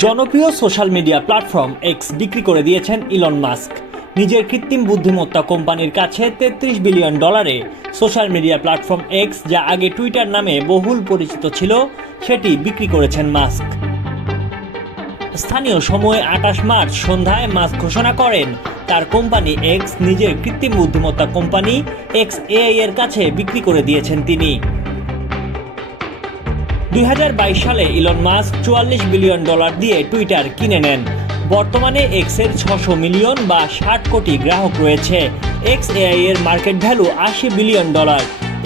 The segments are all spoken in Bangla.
জনপ্রিয় সোশ্যাল মিডিয়া প্ল্যাটফর্ম এক্স বিক্রি করে দিয়েছেন ইলন মাস্ক। নিজের কৃত্রিম বুদ্ধিমত্তা কোম্পানির কাছে 33 বিলিয়ন ডলারে সোশ্যাল মিডিয়া প্ল্যাটফর্ম এক্স, যা আগে টুইটার নামে বহুল পরিচিত ছিল, সেটি বিক্রি করেছেন মাস্ক। স্থানীয় সময় 28 মার্চ সন্ধ্যায় মাস্ক ঘোষণা করেন তার কোম্পানি এক্স নিজের কৃত্রিম বুদ্ধিমত্তা কোম্পানি এক্স এআই এর কাছে বিক্রি করে দিয়েছেন তিনি। 2022 সালে ইলন মাস্ক 44 বিলিয়ন ডলার দিয়ে টুইটার কিনে নেন। বর্তমানে এক্সের 600 মিলিয়ন বা 60 কোটি গ্রাহক রয়েছে। এক্স এআই এর মার্কেট ভ্যালু 80 বিলিয়ন ডলার।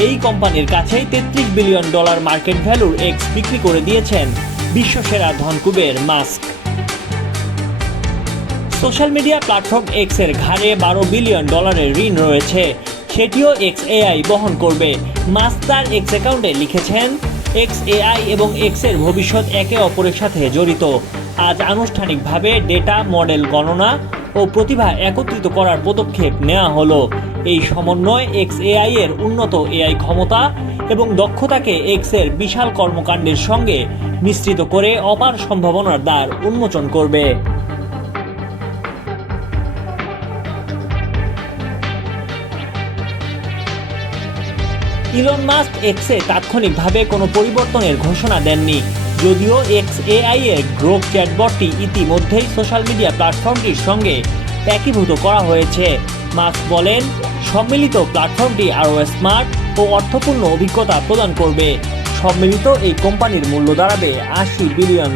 এই কোম্পানির কাছেই 33 বিলিয়ন ডলার মার্কেট ভ্যালুর এক্স বিক্রি করে দিয়েছেন বিশ্বসেরা ধনকুবের Musk. Social media platform X এর ঘাড়ে 12 বিলিয়ন ডলারের ঋণ রয়েছে, সেটিও এক্স এআই বহন করবে। মাস্ক তার এক্স অ্যাকাউন্টে লিখেছেন, এক্স এআই এবং এক্স এর ভবিষ্যৎ একে অপরের সাথে জড়িত। আজ আনুষ্ঠানিকভাবে ডেটা, মডেল গণনা ও প্রতিভা একত্রিত করার পদক্ষেপ নেওয়া হলো। এই সমন্বয় এক্স এআই এর উন্নত এআই ক্ষমতা এবং দক্ষতাকে এক্স এর বিশাল কর্মকাণ্ডের সঙ্গে মিশ্রিত করে অপার সম্ভাবনার দ্বার উন্মোচন করবে। ইলন মাস্ক এক্সে তাৎক্ষণিকভাবে কোনো পরিবর্তনের ঘোষণা দেননি, যদিও এক্স এআই এর গ্রোক চ্যাটবটটি ইতিমধ্যেই সোশ্যাল মিডিয়া প্ল্যাটফর্মটির সঙ্গে একীভূত করা হয়েছে। মাস্ক বলেন, সম্মিলিত প্ল্যাটফর্মটি আরও স্মার্ট ও অর্থপূর্ণ অভিজ্ঞতা প্রদান করবে। সম্মিলিত এই কোম্পানির মূল্য দাঁড়াবে $80 বিলিয়ন।